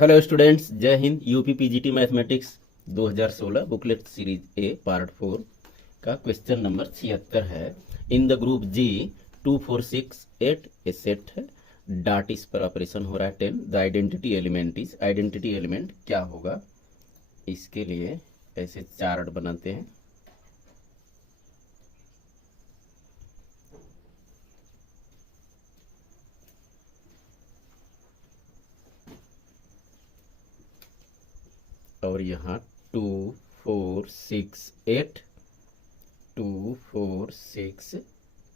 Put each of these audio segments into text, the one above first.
Hello students, जय हिंद। UP PGT mathematics 2016 booklet series A part 4 का क्वेश्चन नंबर 76 है। In the group G 2 4 6 8 A set है। Dot इस पर ऑपरेशन हो रहा है 10। The identity element is, identity element क्या होगा, इसके लिए ऐसे चार्ट बनाते हैं। और यहाँ 2 4 6 8 2 4 6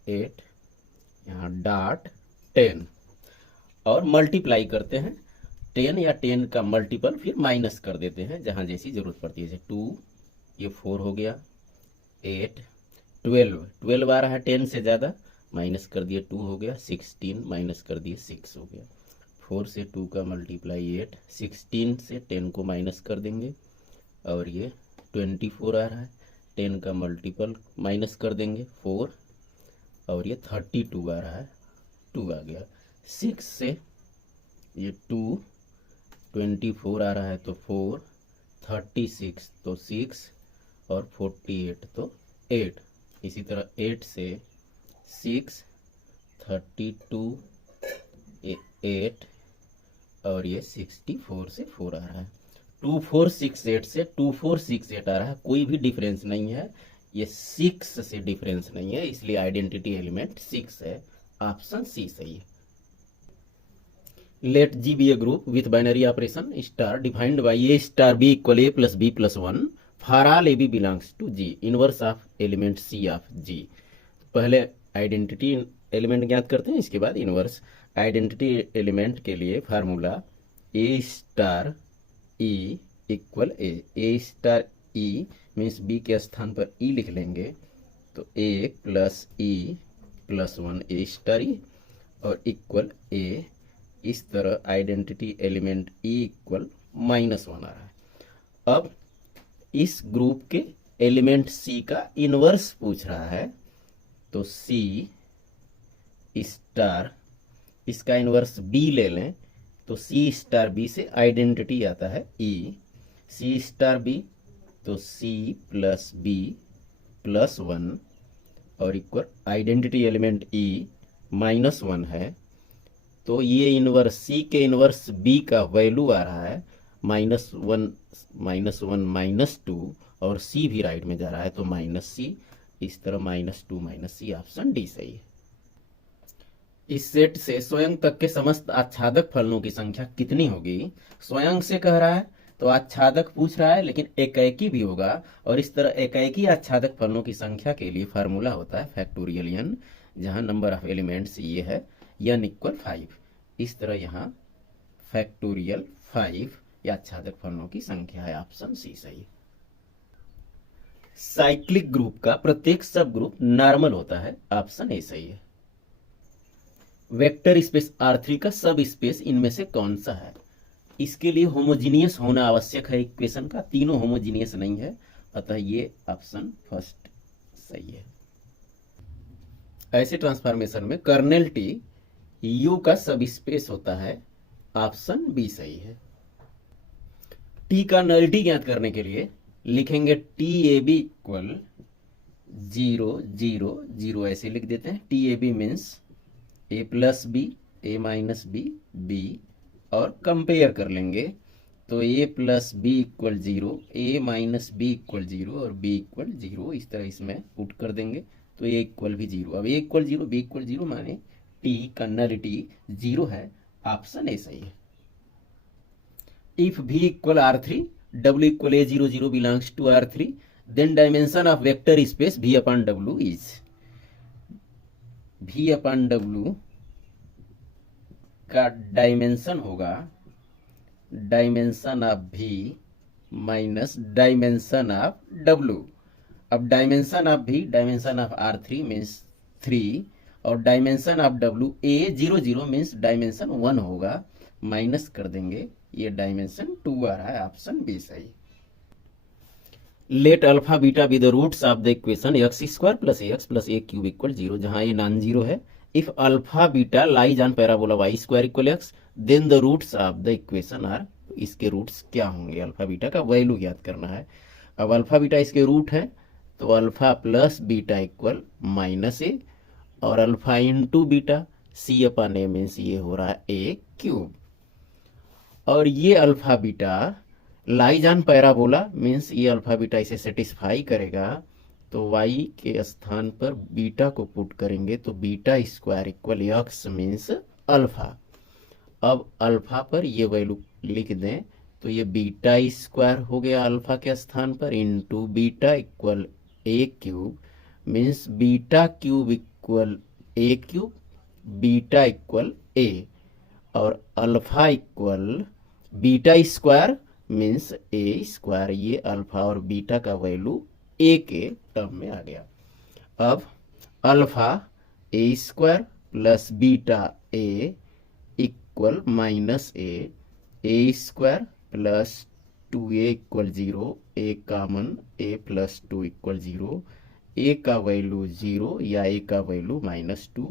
8 यहाँ डाट 10 और मल्टीप्लाई करते हैं 10 या 10 का मल्टीपल फिर माइनस कर देते हैं जहाँ जैसी जरूरत पड़ती है। जैसे 2 ये 4 हो गया, 8 12 आ रहा है 10 से ज़्यादा, माइनस कर दिए 2 हो गया, 16 माइनस कर दिए 6 हो गया। 4 से 2 का मल्टीप्लाई 8, 16 से 10 को माइनस कर देंगे और ये 24 आ रहा है, 10 का मल्टीपल माइनस कर देंगे 4 और ये 32 आ रहा है, 2 आ गया। 6 से ये 2, 24 आ रहा है तो 4, 36 तो 6 और 48 तो 8। इसी तरह 8 से 6, 32 8 और ये 64 से 4 आ रहा है। 2 4 6 8 से 2 4 6 8 आ रहा है, कोई भी डिफरेंस नहीं है, ये 6 से डिफरेंस नहीं है, इसलिए आइडेंटिटी एलिमेंट 6 है। ऑप्शन सी सही है। Let G be a group with binary operation star defined by A star B equal A plus B plus 1 for all A B belongs to G, inverse of element C of G. पहले identity element ज्ञात करते हैं, इसके बाद inverse. Identity element के लिए formula ए star E equal ए star E means B के स्थान पर ई लिख लेंगे तो A plus E plus 1 A star ई और इक्वल ए। इस तरह आइडेंटिटी एलिमेंट ई इक्वल -1 आ रहा है। अब इस ग्रुप के एलिमेंट सी का इनवर्स पूछ रहा है तो सी स्टार, इसका इनवर्स बी ले लें तो सी स्टार बी से आइडेंटिटी आता है ई, सी स्टार बी तो सी प्लस बी प्लस 1 और इक्वल आइडेंटिटी एलिमेंट ई -1 है तो ये इनवर्स सी के इनवर्स बी का वैल्यू आ रहा है -1 -2 और सी भी राइट में जा रहा है तो -c। इस तरह -2 -c, ऑप्शन डी सही है। इस सेट से स्वयं तक के समस्त आच्छादक फलनों की संख्या कितनी होगी, स्वयं से कह रहा है तो आच्छादक पूछ रहा है लेकिन एकाएकी भी होगा और इस तरह एकाएकी आच्छादक फलनों की संख्या के लिए फार्मूला होता है फैक्टोरियल n, जहां नंबर ऑफ एलिमेंट्स ये है n इक्वल 5। इस तरह यहाँ फैक्टोरियल 5 या आच्छादक फलनों की संख्या है, ऑप्शन सी सही। साइक्लिक ग्रुप का प्रत्येक सब ग्रुप नॉर्मल होता है, ऑप्शन ए सही है। वेक्टर स्पेस R3 का सब स्पेस इनमें से कौन सा है, इसके लिए होमोजीनियस होना आवश्यक है इक्वेशन का, तीनों होमोजीनियस नहीं है, अतः ये ऑप्शन फर्स्ट सही है। ऐसे ट्रांसफॉर्मेशन में कर्नेल टी यू का सब स्पेस होता है, ऑप्शन बी सही है। टी का नलिटी ज्ञात करने के लिए लिखेंगे टी ए बी इक्वल 0 0 0, ऐसे लिख देते हैं। T A B means A plus B, A minus B, B और कंपेयर कर लेंगे तो A plus B equal 0, A minus B equal 0 और बी इक्वल 0। इस तरह इसमें पुट कर देंगे तो ए इक्वल भी 0। अब ए इक्वल 0 बी इक्वल 0 माने टी का नलिटी 0 है, ऑप्शन ए सही है। If v equal R3 w equal a0 0 belongs to R3 then dimension of vector space v upon w is, v upon w का डायमेंशन होगा dimension of v minus dimension of w। अब dimension of v dimension of R3 means 3 और dimension of w a0 0 means dimension 1 होगा, minus कर देंगे, ये dimension 2 आ रहा है, ऑप्शन बी सही। Let alpha beta B the roots of the equation x² plus ax plus a³ equal 0, जहां ये नॉन जीरो है। If alpha beta lies on parabola y square equal x, then the roots of the equation are इसके roots क्या होंगे, alpha beta का value ज्ञात करना है। अब अल्फा बीटा इसके रूट है, तो alpha plus beta equal minus A, और alpha into beta C upon A means ये हो रहा है ए क्यूब। और ये alpha beta lies on parabola means ये अल्फा बीटा इसे सेटिस्फाई करेगा, तो y के स्थान पर बीटा को पुट करेंगे तो beta square equal x means alpha. अब अल्फा पर ये वैल्यू लिख दें तो ये बीटा स्क्वायर हो गया अल्फा के स्थान पर, into beta equal A cube means beta cube equal A cube, beta equal A, और alpha equal beta square means A square. ये अल्फा और बीटा का वैल्यू ए के टर्म में आ गया। अब alpha A square plus beta A equal minus A square plus 2a equal 0, A common A plus 2 equal 0, A का value 0 या ए का वैल्यू -2,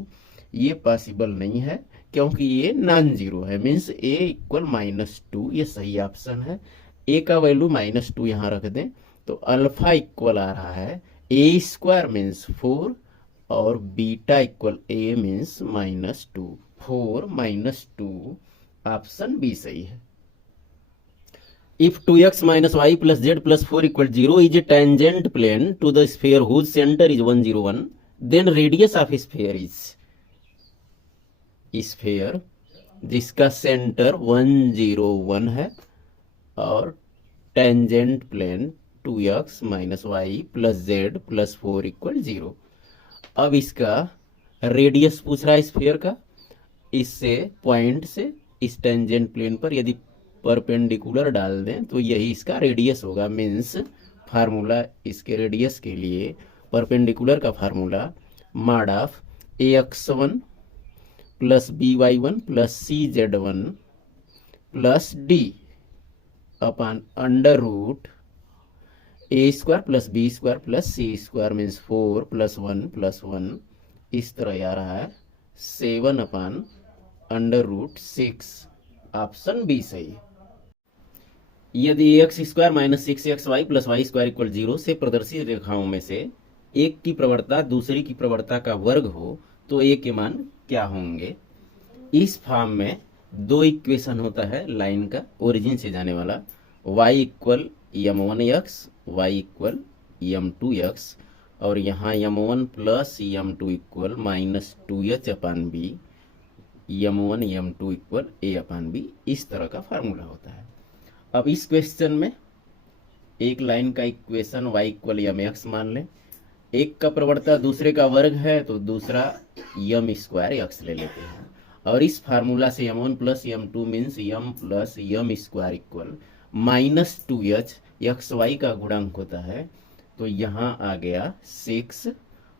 ये पॉसिबल नहीं है क्योंकि ये नॉन जीरो है, मीन्स ए इक्वल -2, ये सही ऑप्शन है। ए का वैल्यू -2 यहाँ रख दें तो अल्फा इक्वल आ रहा है ए स्क्वायर मीन्स 4 और बीटा इक्वल ए मीन्स -2, 4 -2, ऑप्शन बी सही है। If 2x minus y plus z plus 4 equal 0 is a tangent plane to the sphere whose center is 1, 0, 1, then radius of sphere is sphere जिसका centre 1, 0, 1 है और tangent plane 2x minus Y plus Z plus 4 equal 0। अब इसका radius पूछ रहा है sphere का, इससे पॉइंट से इस टेंजेंट प्लेन पर यदि परपेंडिकुलर डाल दें तो यही इसका रेडियस होगा। मीन्स फार्मूला इसके रेडियस के लिए परपेंडिकुलर का formula mod of ax1 plus by1 plus cz1 plus d upon under root A square plus B square plus C square means 4 plus 1 plus 1, इस तरह आ रहा है 7 upon under root 6, option B सही है। यदि X square minus 6xy plus Y square equal 0 से प्रदर्शित रेखाओं में से एक की प्रवणता दूसरी की प्रवणता का वर्ग हो तो ए के मान क्या होंगे। इस फॉर्म में दो इक्वेशन होता है लाइन का ओरिजिन से जाने वाला, y equal m1x, y equal m2x, और यहाँ m1 plus m2 equal -2h upon B, m1 m2 equal a upon B, इस तरह का फार्मूला होता है। अब इस क्वेश्चन में एक लाइन का इक्वेशन y इक्वल mx मान लें, एक का प्रवणता दूसरे का वर्ग है तो दूसरा m स्क्वायर x ले लेते हैं, और इस फार्मूला से m1 plus m2 means m plus m square equal -2h, xy का गुणांक होता है तो यहाँ आ गया 6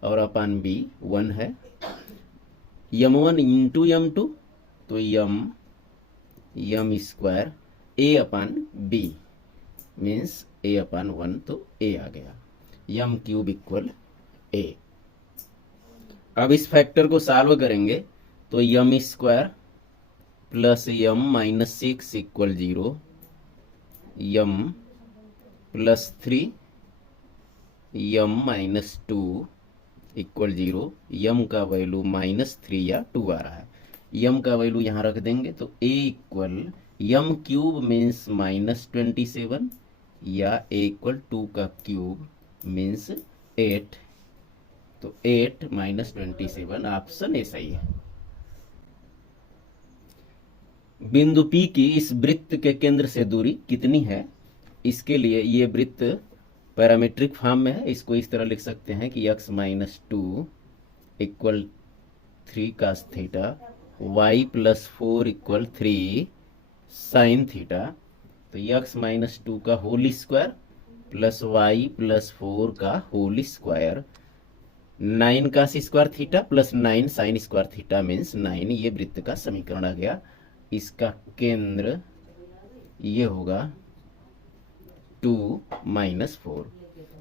और अपान b 1 है, m1 इंटू m2 तो m square a upon b means a अपान 1 तो a आ गया, m क्यूब इक्वल a। अब इस फैक्टर को सॉल्व करेंगे तो m square plus m minus 6 equal 0, m plus 3 m minus 2 equal 0, m का वैल्यू -3 या 2 आ रहा है, m का वैल्यू यहाँ रख देंगे तो a equal m cube means -27 या a इक्वल 2 का क्यूब मीन्स 8, तो 8 -27, ऑप्शन ए सही है। बिंदु P की इस वृत्त के केंद्र से दूरी कितनी है। इसके लिए ये वृत्त पैरामीट्रिक फॉर्म में है, इसको इस तरह लिख सकते हैं कि x minus 2 equal 3 cos theta, y plus 4 equal 3 sine theta, तो x माइनस 2 का whole square plus y plus 4 का होल स्क्वायर, 9 का square theta plus 9 sine square theta means 9, ये वृत्त का समीकरण आ गया। इसका केंद्र ये होगा 2 - 4,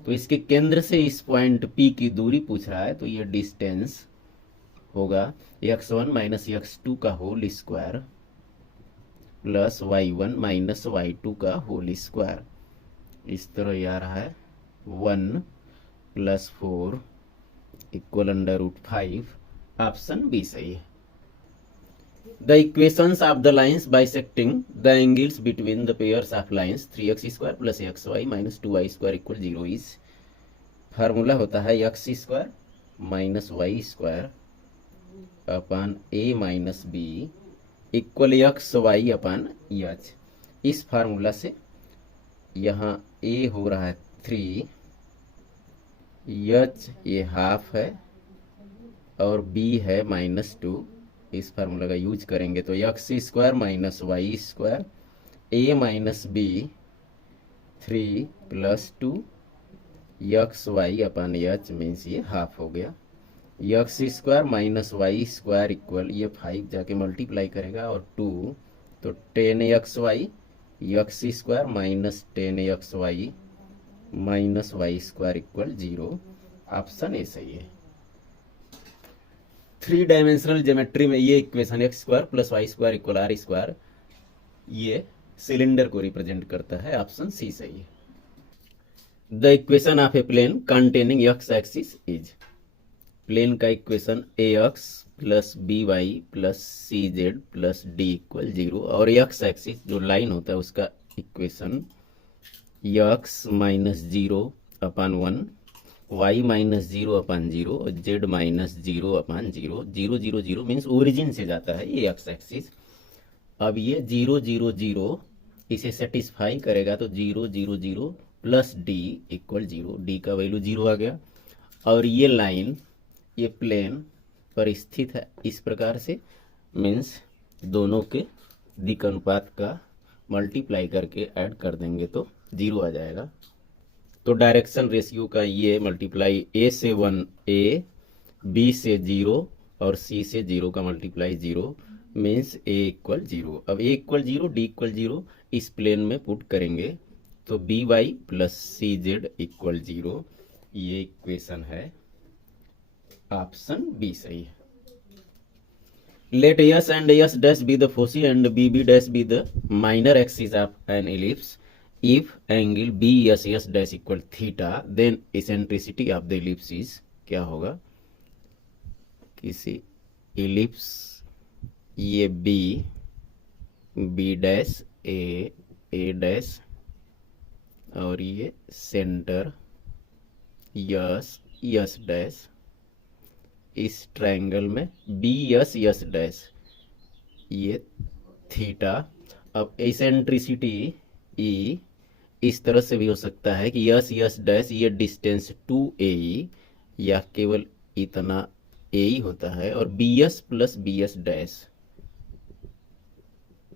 तो इसके केंद्र से इस पॉइंट P की दूरी पूछ रहा है तो ये डिस्टेंस होगा x1 - x2 का whole square plus y1 minus y2 का होल स्क्वायर। इस तरह ये आ रहा है 1 plus 4 equal under root 5। Option B सही है। The equations of the lines bisecting the angles between the pairs of lines 3x square plus xy minus 2y square equal 0 is, formula होता है x square minus Y square upon a minus B equal X Y upon H. इस formula से यहाँ a हो रहा है 3, H ये half है और b है -2। इस फार्मूला का यूज करेंगे तो X square minus Y square a minus B 3 plus 2 X Y upon H means ये हाफ हो गया। X square minus Y square equal ये 5 जाके मल्टीप्लाई करेगा और 2 तो 10 X Y X square minus 10 X Y minus Y square equal 0। Option A सही है। 3 डायमेंशनल ज्योमेट्री में ये equation X square plus Y square equal R square ये सिलेंडर को रिप्रेजेंट करता है। ऑप्शन सी सही है। The equation of a plane containing X axis is, plane का equation A X plus B Y plus C Z plus D equal 0 और X axis जो line होता है उसका equation X minus 0 upon 1 y minus 0 upon 0 और z minus 0 upon 0। 0 0 0 means origin से जाता है ये एक्स एक्सिस। अब ये 0 0 0 इसे सेटिस्फाई करेगा तो 0 0 0 प्लस डी इक्वल 0, डी का वैल्यू 0 आ गया। और ये लाइन ये प्लेन पर स्थित है इस प्रकार से, मीन्स दोनों के दिक् अनुपात का मल्टीप्लाई करके ऐड कर देंगे तो 0 आ जाएगा। तो डायरेक्शन रेशियो का ये मल्टीप्लाई ए से 1 ए, बी से 0 और सी से 0 का मल्टीप्लाई 0 मीन्स ए इक्वल 0। अब ए इक्वल 0 डी इक्वल 0 इस प्लेन में पुट करेंगे तो B Y plus C Z equal 0। ये इक्वेशन है। ऑप्शन बी सही है। Let S and S dash be the foci and B B dash be the minor axis of an ellipse. If angle BSS dash equal theta, then eccentricity of the ellipse is, क्या होगा? किसी ellipse ये B dash A dash और ये centre S dash, इस triangle में BS dash ये theta. अब एसेंट्रिसिटी E इस तरह से भी हो सकता है कि यस डैश ये डिस्टेंस 2AE या केवल इतना AE होता है और BS प्लस BS डैश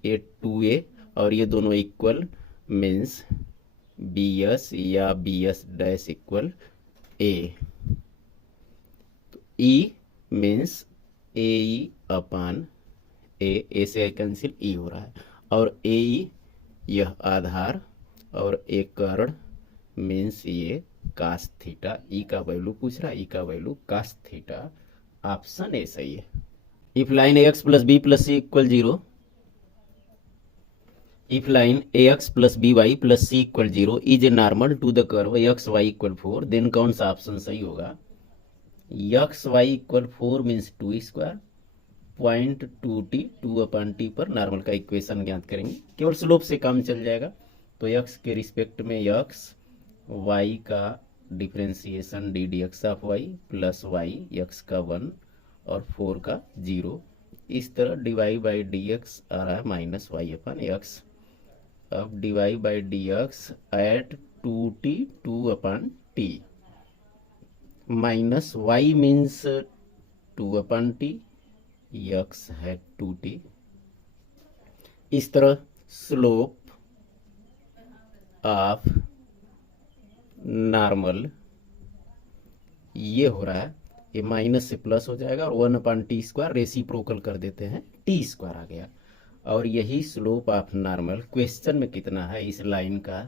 ये 2A और ये दोनों इक्वल मीन्स BS या BS डैश इक्वल A। तो E means AE upon A से कैंसिल E हो रहा है और AE यह आधार और एक कर्ण मीन्स ये कास थीटा। ई का वैल्यू पूछ रहा है, ई का value cos theta. Option A सही है। If line X plus B plus C equal 0, if line X plus B Y plus C equal 0 is a normal to the curve X Y equal 4, देन कौन सा option सही होगा? X Y equal 4 means 2 square point 2t 2/t पर normal का equation ज्ञात करेंगे। केवल स्लोप से काम चल जाएगा तो x के रिस्पेक्ट में x y का differentiation D D X of Y plus Y x का 1 और 4 का 0। इस तरह डिवाई बाई डी एक्स आ रहा है माइनस वाई अपन एक्स। अब D Y by D X at 2t 2/t minus Y means 2/t x है 2t। इस तरह स्लोप ऑफ नॉर्मल ये हो रहा है, ये माइनस से प्लस हो जाएगा और 1/t स्क्वायर रेसिप्रोकल कर देते हैं t स्क्वायर आ गया। और यही स्लोप ऑफ नॉर्मल क्वेश्चन में कितना है इस लाइन का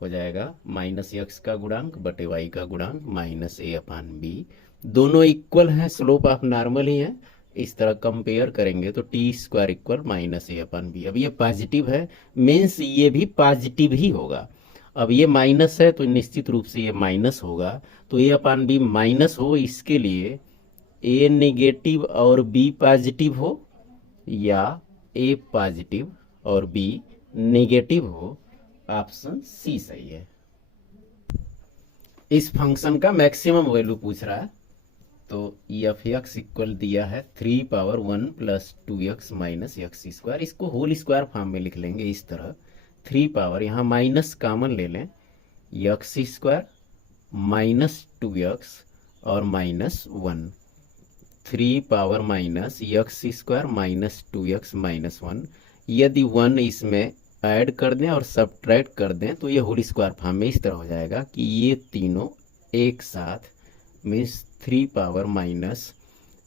हो जाएगा माइनस एक्स का गुणांक बटे वाई का गुणांक माइनस a/b। दोनों इक्वल हैं, स्लोप ऑफ नॉर्मल ही है इस तरह कंपेयर करेंगे तो टी स्क्वायर इक्वल माइनस ए अपन बी। अब ये पॉजिटिव है, मीन्स ये भी पॉजिटिव ही होगा। अब ये माइनस है तो निश्चित रूप से ये माइनस होगा, तो ए अपन बी माइनस हो, इसके लिए ए नेगेटिव और बी पॉजिटिव हो, या ए पॉजिटिव और बी नेगेटिव हो। ऑप्शन सी सही है। इस फंक्शन का मैक्सिमम वैल्यू पूछ रहा है, तो एफ एक्स इक्वल दिया है 3 power 1 plus 2x minus x square. इसको होल स्क्वायर फॉर्म में लिख लेंगे इस तरह, 3 पावर, यहाँ माइनस कॉमन ले लें, एक्स स्क्वायर माइनस 2x और minus 1, 3 power minus x square minus 2x minus 1। यदि 1 इसमें ऐड कर दें और सब्ट्रैक्ट कर दें तो ये होल स्क्वायर फॉर्म में इस तरह हो जाएगा कि ये तीनों एक साथ, मीन्स 3 पावर माइनस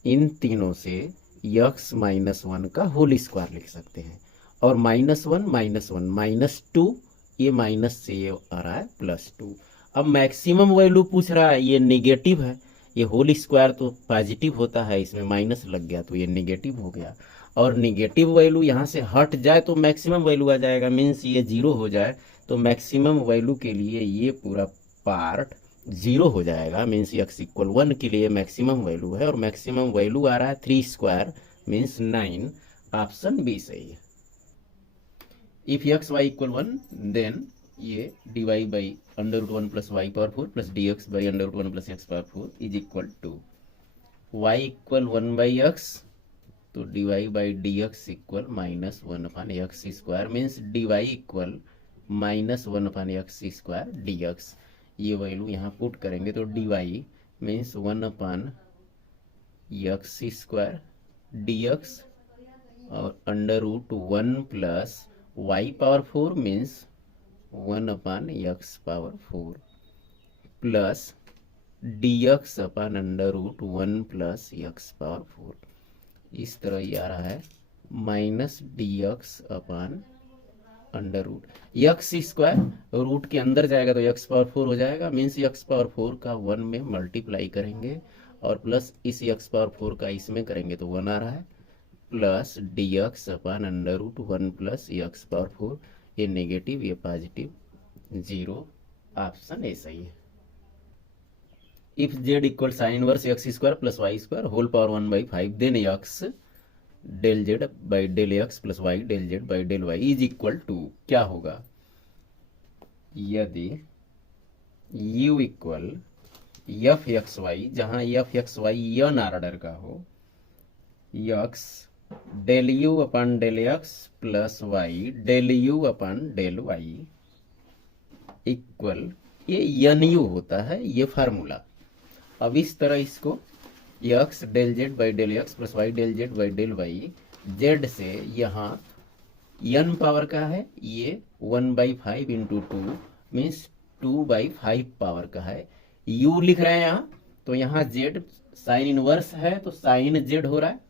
इन तीनों से x माइनस 1 का होल स्क्वायर लिख सकते हैं। और माइनस 1 माइनस 2, ये माइनस से ये आ रहा है प्लस 2। अब मैक्सिमम वैल्यू पूछ रहा है, ये नेगेटिव है, ये होल स्क्वायर तो पॉजिटिव होता है, इसमें माइनस लग गया तो ये नेगेटिव हो गया। और नेगेटिव वैल्यू यहाँ से हट जाए तो मैक्सिमम वैल्यू आ जाएगा, मीन्स ये जीरो हो जाए तो मैक्सिमम वैल्यू के लिए ये पूरा पार्ट जीरो हो जाएगा, मीन्स एक्स इक्वल 1 के लिए मैक्सिमम वैल्यू है, और मैक्सिमम वैल्यू आ रहा है 3 स्क्वायर मीन्स 9। ऑप्शन बी सही है। If X Y equal 1 then ये dy by under root 1 plus Y power 4 plus D X by under root 1 plus X power 4 is equal to Y equal 1 by X, तो dy by D X equal minus 1 upon X square, means dy इक्वल minus 1 upon X square D X. ये value यहाँ put करेंगे तो dy means 1 upon X square D X और under root 1 plus Y power 4 means 1 upon X power 4 plus D X upon under root 1 plus X power 4। इस तरह ये आ रहा है minus D X upon under root X square, root के अंदर जाएगा तो एक्स पावर 4 हो जाएगा, मीन्स एक्स पावर 4 का 1 में मल्टीप्लाई करेंगे और प्लस इस एक्स पावर 4 का इसमें करेंगे तो 1 आ रहा है, plus D X upon under root 1 plus X power 4। ये नेगेटिव ये पॉजिटिव, जीरो। ऑप्शन ए सही है। If Z equal sine inverse X square plus Y square whole power 1/5 then X del Z by del X plus Y del Z by del Y is equal to क्या होगा? यदि u equal F X Y, जहां F X Y n order का हो, x del u upon del X plus Y del u upon del Y equal ये nu होता है, ये फार्मूला। अब इस तरह इसको x del Z by del X plus Y del Z by del Y, Z से यहाँ n पावर का है, ये 1/5 इंटू 2 मीन्स 2/5 पावर का है। u लिख रहे हैं यहाँ, तो यहाँ z साइन इनवर्स है तो साइन z हो रहा है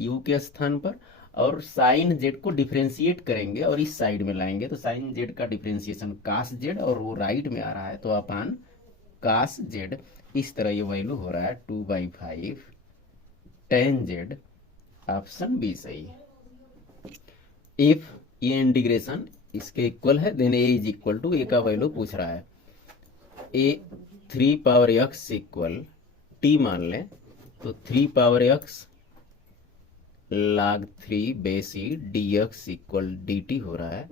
u के स्थान पर, और साइन z को डिफ्रेंशिएट करेंगे और इस साइड में लाएंगे तो साइन z का डिफ्रेंशिएशन कास z, और वो राइट में आ रहा है तो अपन कास z। इस तरह ये वैल्यू हो रहा है 2/5 tan z। ऑप्शन बी सही है। इफ ये इंटीग्रेशन इसके इक्वल है then a is equal to, A का वैल्यू पूछ रहा है, a 3 power x equal t मान लें तो 3 power x log 3 base E dx equal dt हो रहा है,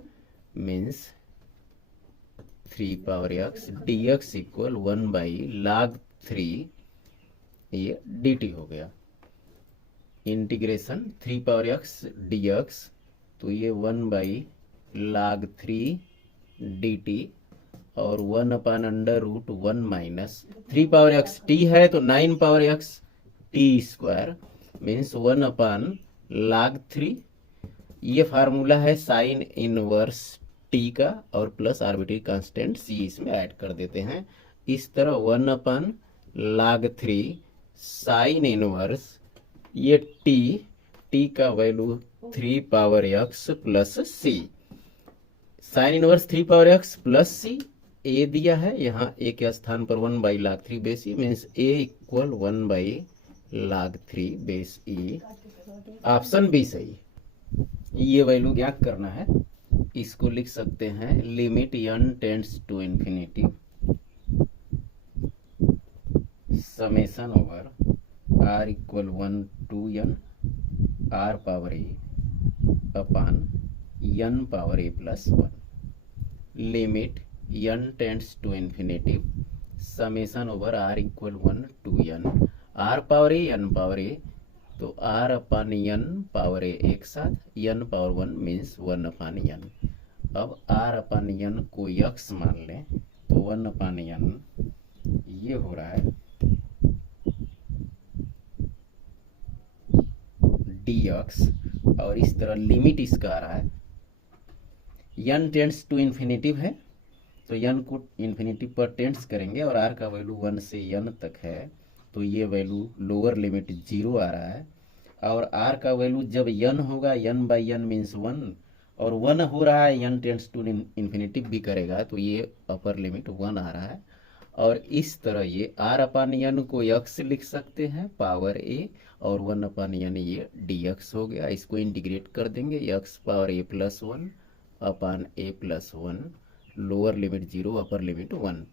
means 3 power x dx equal 1/log 3 ये dt हो गया। इंटीग्रेशन 3 पावर x dx, तो ये 1/log 3 dt और 1 upon under root 1 minus 3 power x t है तो 9 power x t square means 1 upon log 3। ये फार्मूला है साइन इनवर्स t का, और प्लस आर्बिट्री कांस्टेंट c इसमें ऐड कर देते हैं। इस तरह 1 अपन log 3 साइन इनवर्स ये t का value 3 power x plus c, sine inverse 3 power x plus c, a दिया है यहाँ a के स्थान पर 1/log 3 base E means a equal 1/log log 3 base e। Option B सही। ये वैल्यू ज्ञात करना है। इसको लिख सकते हैं limit n tends to infinity summation over r equal 1 to n r power a upon n power a plus 1। Limit n tends to infinity summation over r equal 1 to n r power a n power a, तो r upon n power a एक साथ, n power 1 means 1 upon n। अब r अपान n को x मान लें तो 1 upon n ये हो रहा है dx, और इस तरह लिमिट इसका आ रहा है n टेंड्स टू इन्फिनिटिव है तो n को इन्फिनिटिव पर टेंड्स करेंगे और r का वैल्यू 1 से n तक है, तो ये वैल्यू लोअर लिमिट 0 आ रहा है। और r का वैल्यू जब n होगा n बाई n मीन्स 1, और 1 हो रहा है n टेंड्स टू इन्फिनिटिव भी करेगा तो ये अपर लिमिट 1 आ रहा है। और इस तरह ये r अपान n को x लिख सकते हैं पावर a, और 1 अपान n ये dx हो गया। इसको इंटीग्रेट कर देंगे x power a plus 1 upon a plus 1, lower limit 0 upper limit 1।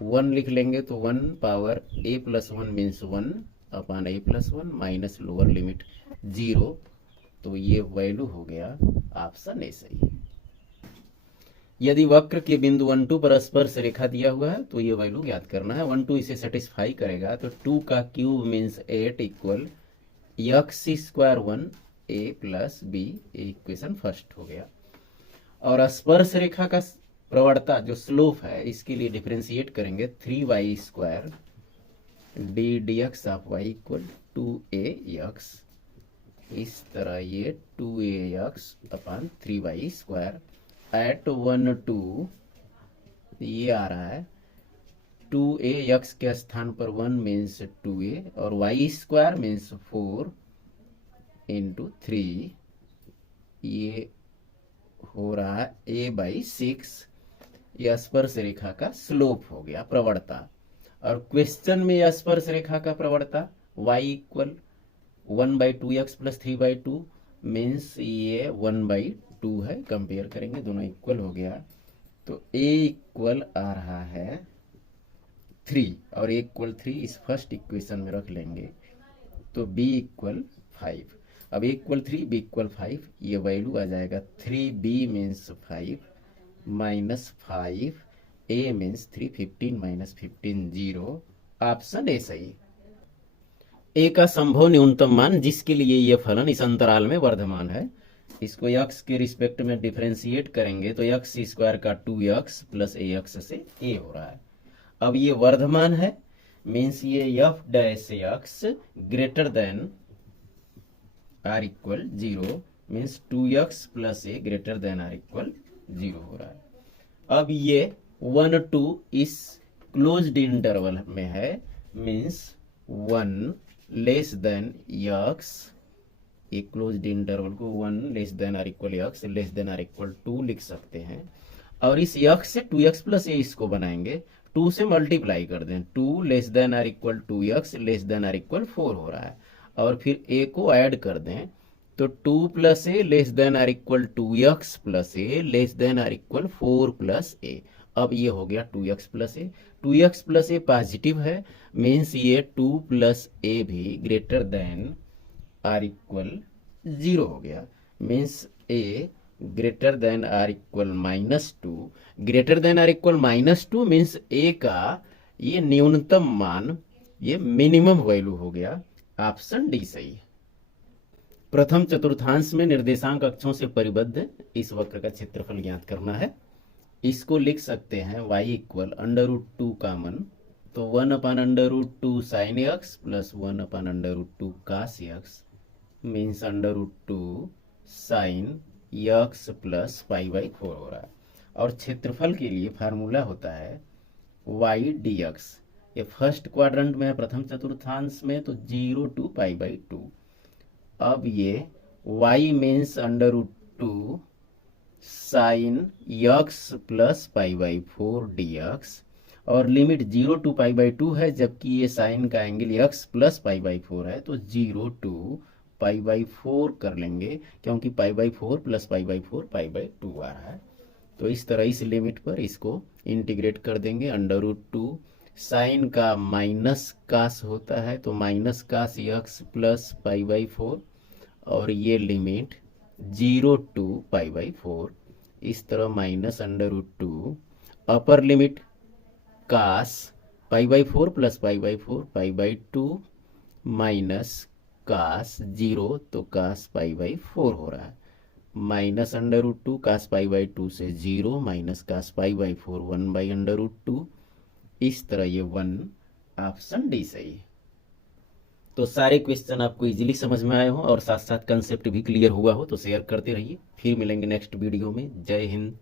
1 लिख लेंगे तो 1 power a plus 1 means 1 upon a plus 1 minus lower limit 0, तो ये वैल्यू हो गया ऑप्शन ए सही। यदि वक्र के बिंदु 1 2 पर स्पर्श रेखा दिया हुआ है तो ये वैल्यू ज्ञात करना है। 1 2 इसे सेटिस्फाई करेगा तो 2 का cube means 8 equal x square 1 a plus b, equation first हो गया। और स्पर्श रेखा का प्रवणता जो स्लोप है इसके लिए डिफरेंशिएट करेंगे 3y square D X of y equal 2ax। इस तरह ये 2ax अपान 3y स्क्वायर एट 1 2 ये आ रहा है 2ax के स्थान पर 1 मीन्स 2a और y स्क्वायर मीन्स 4 इंटू 3, ये हो रहा है a बाई 6। यह स्पर्श रेखा का स्लोप हो गया प्रवणता। और क्वेश्चन में यह स्पर्श रेखा का प्रवणता y equal 1/2x plus 3/2 means ये 1/2 है। कंपेयर करेंगे दोनों इक्वल हो गया तो a इक्वल आ रहा है 3 और a इक्वल 3 इस फर्स्ट इक्वेशन में रख लेंगे तो b इक्वल 5। अब a इक्वल 3 b इक्वल 5, ये वैल्यू आ जाएगा 3b means 5 minus 5 a means 3 15 minus 15 0। Option A सही। a का संभव न्यूनतम मान जिसके लिए ये फलन इस अंतराल में वर्धमान है, इसको x के रिस्पेक्ट में डिफरेंशिएट करेंगे तो x स्क्वायर का 2x प्लस ax से a हो रहा है। अब ये वर्धमान है मीन्स ये f dash x greater than r equal 0 means 2x plus a greater than r equal 0 हो रहा है। अब ये 1 2 इस क्लोज्ड इंटरवल में है मीन्स 1 लेस देन x, एक क्लोज्ड इंटरवल को 1 less than r equal x less than r equal 2 लिख सकते हैं। और इस x से 2x प्लस a इसको बनाएंगे, 2 से मल्टीप्लाई कर दें, 2 less than r equal 2x less than r equal 4 हो रहा है। और फिर a को ऐड कर दें तो 2 plus A less than are equal 2x plus A less than are equal 4 plus A. अब ये हो गया 2x plus A, 2x plus A positive है मीन्स ये 2 प्लस ए भी ग्रेटर देन आर इक्वल 0 हो गया means a greater than are equal -2। Greater than are equal -2 means a का ये न्यूनतम मान, ये मिनिमम वैल्यू हो गया। ऑप्शन डी सही। प्रथम चतुर्थांश में निर्देशांक अक्षों से परिबद्ध इस वक्र का क्षेत्रफल ज्ञात करना है। इसको लिख सकते हैं y इक्वल √2 कॉमन तो 1/√2 sin x plus 1/√2 cos x means √2 sin x plus π/4 हो रहा है। और क्षेत्रफल के लिए फार्मूला होता है y dx। ये फर्स्ट क्वाड्रेंट में है प्रथम चतुर्थांश में तो 0 to π/2। अब ये y means √2 sin x plus π/4 dx और लिमिट 0 टू पाई बाई 2 है, जबकि ये साइन का angle x plus pi by 4 है, तो 0 टू पाई बाई 4 कर लेंगे, क्योंकि पाई by 4 plus pi by 4 pi by 2 आ रहा है। तो इस तरह इस लिमिट पर इसको इंटीग्रेट कर देंगे। अंडर रूट 2 साइन का माइनस कास होता है, तो minus cos x plus pi by 4, और ये लिमिट 0 टू पाई बाई 4, इस तरह minus under root 2 upper limit cos pi by 4 plus pi by 4 pi by 2 minus cos 0, तो कास पाई बाई 4 हो रहा है, minus under root 2 cos pi by 2 से 0 minus cos pi by 4 1 by under root 2। इस तरह ये 1 option D सही है। तो सारे क्वेश्चन आपको इजीली समझ में आए हो और साथ साथ कंसेप्ट भी क्लियर हुआ हो तो शेयर करते रहिए। फिर मिलेंगे नेक्स्ट वीडियो में। जय हिंद।